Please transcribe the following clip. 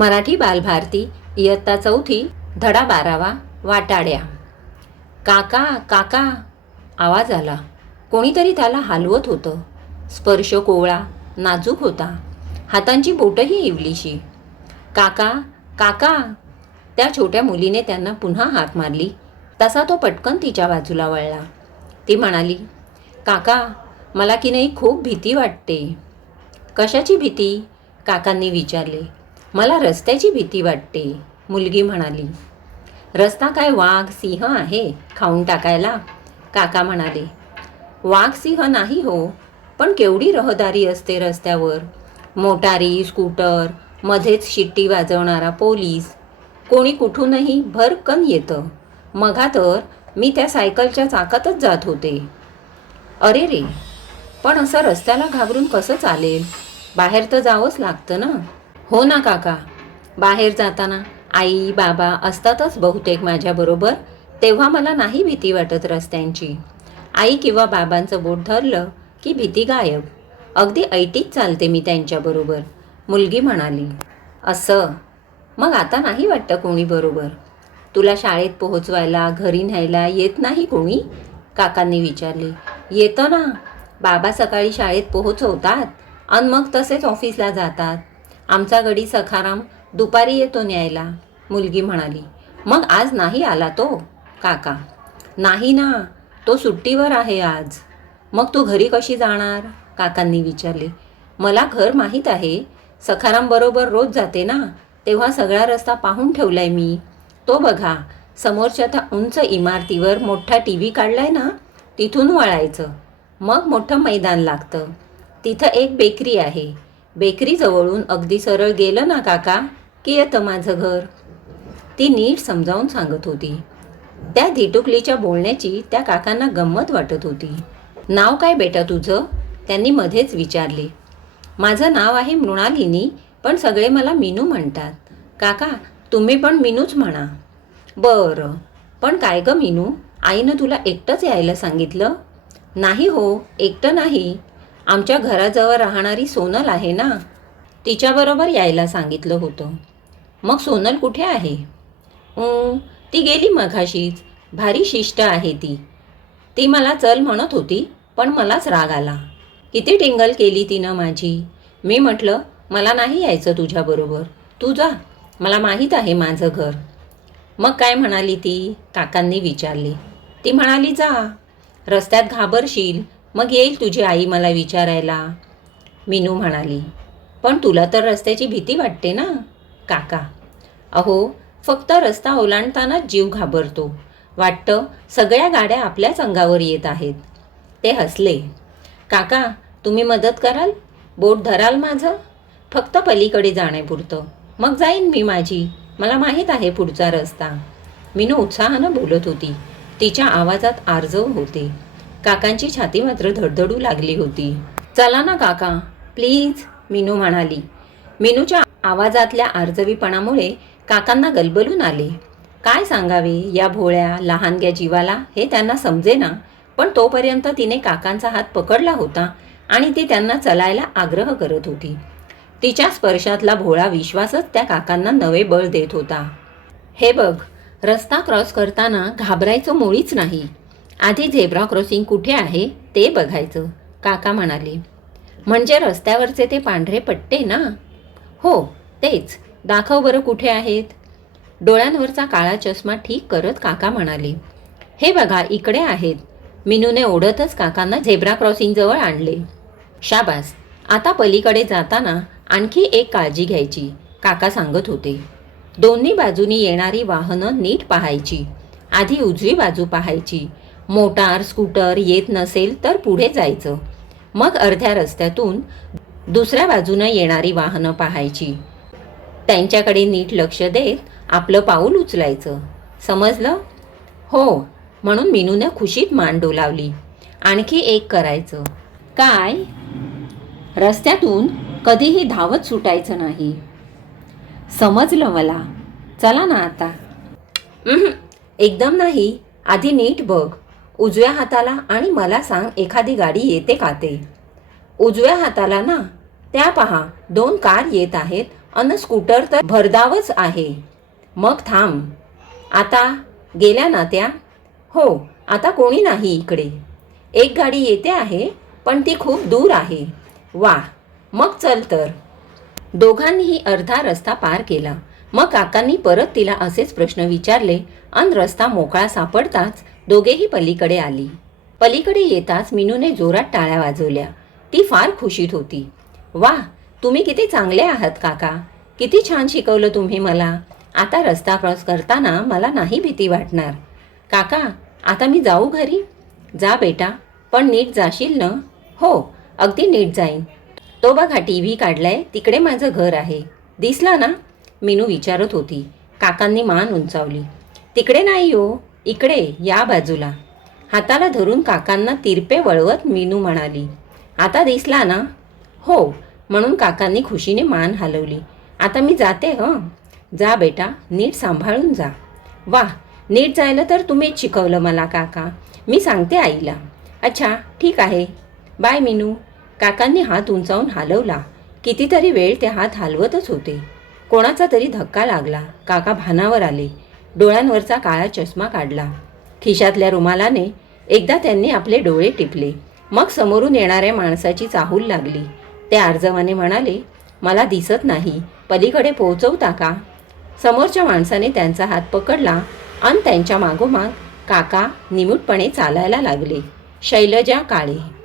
मराठी बालभारती इयत्ता 4थी धडा 12वा वाटाड्या. काका काका आवाज आला. कोणीतरी त्याला हलवत होतं. स्पर्श कोवळा नाजूक होता. हातांची बोटंही इवलीशी. काका काका. त्या छोट्या मुलीने त्यांना पुन्हा हाक मारली तसा तो पटकन तिच्या बाजूला वळला. ती म्हणाली, काका मला की नाही खूप भीती वाटते. कशाची भीती? काकांनी विचारले. मला रस्त्याची भीती वाटते, मुलगी म्हणाली. रस्ता काय वाघ सिंह आहे खाऊन टाकायला? काका म्हणाले. वाघ सिंह नाही हो, पण केवढी रहदारी असते रस्त्यावर. मोटारी, स्कूटर, मध्येच शिट्टी वाजवणारा पोलीस. कोणी कुठूनही भरकन येतं. मघा तर मी त्या सायकलच्या चाकातच जात होते. अरे रे, पण असं रस्त्याला घाबरून कसं चालेल? बाहेर तर जावंच लागतं ना. हो ना काका, बाहेर जाताना आई बाबा असतातच बहुतेक माझ्याबरोबर, तेव्हा मला नाही भीती वाटत रस्त्यांची. आई किंवा बाबांचं बोट धरलं की भीती गायब. अगदी ऐटीत चालते मी त्यांच्याबरोबर, मुलगी म्हणाली. असं? मग आता नाही वाटतं कोणी बरोबर? तुला शाळेत पोहोचवायला घरी न्यायला येत नाही कोणी? काकांनी विचारले. येतं ना. बाबा सकाळी शाळेत पोहोचवतात आणि मग तसेच ऑफिसला जातात. आमचा गडी सखाराम दुपारी येतो न्यायला, मुलगी म्हणाली. मग आज नाही आला तो? काका. नाही ना, तो सुट्टीवर आहे आज. मग तू घरी कशी जाणार? काकांनी विचारले. मला घर माहीत आहे. सखाराम बरोबर रोज जाते ना, तेव्हा सगळा रस्ता पाहून ठेवलाय मी. तो बघा, समोरच्या त्या उंच इमारतीवर मोठा TV काढलाय ना, तिथून वळायचं. मग मोठं मैदान लागतं. तिथं एक बेकरी आहे. बेकरीजवळून अगदी सरळ गेलं ना काका की येतं माझं घर. ती नीट समजावून सांगत होती. त्या धिटुकलीच्या बोलण्याची त्या काकांना गंमत वाटत होती. नाव काय बेटा तुझं? त्यांनी मध्येच विचारले. माझं नाव आहे मृणालिनी, पण सगळे मला मीनू म्हणतात. काका तुम्ही पण मीनूच म्हणा. बरं, पण काय गं मीनू, आईनं तुला एकटंच यायला सांगितलं? नाही हो, एकटं नाही. आमच्या घराजवळ राहणारी सोनल आहे ना, तिच्याबरोबर यायला सांगितलं होतं. मग सोनल कुठे आहे? ती गेली मघाशीच. भारी शिष्ट आहे ती. ती मला चल म्हणत होती, पण मलाच राग आला. किती टिंगल केली तिनं माझी. मी म्हटलं मला नाही यायचं तुझ्याबरोबर, तू जा, मला माहीत आहे माझं घर. मग काय म्हणाली ती? काकांनी विचारले. ती म्हणाली जा, रस्त्यात घाबरशील, मग येईल तुझी आई मला विचारायला. मीनू म्हणाली. पण तुला तर रस्त्याची भीती वाटते ना? काका. अहो, फक्त रस्ता ओलांडतानाच जीव घाबरतो. वाटतं सगळ्या गाड्या आपल्याच अंगावर येत आहेत. ते हसले. काका तुम्ही मदत कराल? बोट धराल माझं? फक्त पलीकडे जाण्यापुरतं, मग जाईन मी माझी. मला माहीत आहे पुढचा रस्ता. मीनू उत्साहानं बोलत होती. तिच्या आवाजात आर्जव होते. काकांची छाती मात्र धडधडू लागली होती. चला ना काका प्लीज, मीनू म्हणाली. मीनूच्या आवाजातल्या आर्जवीपणामुळे काकांना गलबलून आले. काय सांगावे या भोळ्या लहानग्या जीवाला हे त्यांना समजेना, पण तोपर्यंत तिने काकांचा हात पकडला होता आणि ती त्यांना चलायला आग्रह करत होती. तिच्या स्पर्शातला भोळा विश्वासच त्या काकांना नवे बळ देत होता. हे बघ, रस्ता क्रॉस करताना घाबरायचं मुळीच नाही. आधी झेब्रा क्रॉसिंग कुठे आहे ते बघायचं, काका म्हणाले. म्हणजे रस्त्यावरचे ते पांढरे पट्टे ना? हो तेच. दाखव बरं कुठे आहेत. डोळ्यांवरचा काळा चष्मा ठीक करत काका म्हणाले. हे बघा इकडे आहेत. मीनूने ओढतच काकांना झेब्रा क्रॉसिंगजवळ आणले. शाबास. आता पलीकडे जाताना आणखी एक काळजी घ्यायची, काका सांगत होते. दोन्ही बाजूनी येणारी वाहनं नीट पाहायची. आधी उजवी बाजू पाहायची. मोटार स्कूटर येत नसेल तर पुढे जायचं. मग अर्ध्या रस्त्यातून दुसऱ्या बाजूनं येणारी वाहनं पाहायची. त्यांच्याकडे नीट लक्ष देत आपलं पाऊल उचलायचं. समजलं? हो, म्हणून मीनूने खुशीत मान डोलावली. आणखी एक करायचं. काय? रस्त्यातून कधीही धावत सुटायचं नाही. समजलं मला. चला ना आता. एकदम नाही, आधी नीट बघ. उजव्या हाताला आणि मला सांग एखादी गाडी येते का ते. उजव्या हाताला ना? त्या पहा 2 कार येत आहेत अन स्कूटर तर भरधावच आहे. मग थांब, आता गेल्या ना त्या? हो, आता कोणी नाही इकडे. एक गाडी येते आहे, पण ती खूप दूर आहे. वा, मग चल तर. दोघांनीही अर्धा रस्ता पार केला. मग काकांनी परत तिला असेच प्रश्न विचारले अन रस्ता मोकळा सापडताच दोघेही पलीकडे आली. पलीकडे येताच मीनूने जोरात टाळ्या वाजवल्या. ती फार खुशीत होती. वा, तुम्ही किती चांगले आहात काका. किती छान शिकवलं तुम्ही मला. आता रस्ता क्रॉस करताना मला नाही भीती वाटणार. काका, आता मी जाऊ घरी? जा बेटा, पण नीट जाशील ना? हो, अगदी नीट जाईन. तो बघा टीव्ही काढलाय, तिकडे माझं घर आहे. दिसला ना? मीनू विचारत होती. काकांनी मान उंचावली. तिकडे नाही हो, इकडे या बाजूला. हाताला धरून काकांना तिरपे वळवत मीनू म्हणाली. आता दिसला ना? हो, म्हणून काकांनी खुशीने मान हलवली. आता मी जाते हं. जा बेटा, नीट सांभाळून जा. वा, नीट जायला तर तुम्हीच शिकवलं मला काका. मी सांगते आईला. अच्छा, ठीक आहे. बाय मीनू. काकांनी हात उंचावून हलवला. कितीतरी वेळ ते हात हलवतच होते. कोणाचा तरी धक्का लागला. काका भानावर आले. डोळ्यांवरचा काळा चष्मा काढला. खिशातल्या रुमालाने एकदा त्यांनी आपले डोळे टिपले. मग समोरून येणाऱ्या माणसाची चाहूल लागली. ते आर्जवाने म्हणाले, मला दिसत नाही, पलीकडे पोहोचवता का? समोरच्या माणसाने त्यांचा हात पकडला आणि त्यांच्या मागोमाग काका निमूटपणे चालायला लागले. शैलजा काळे.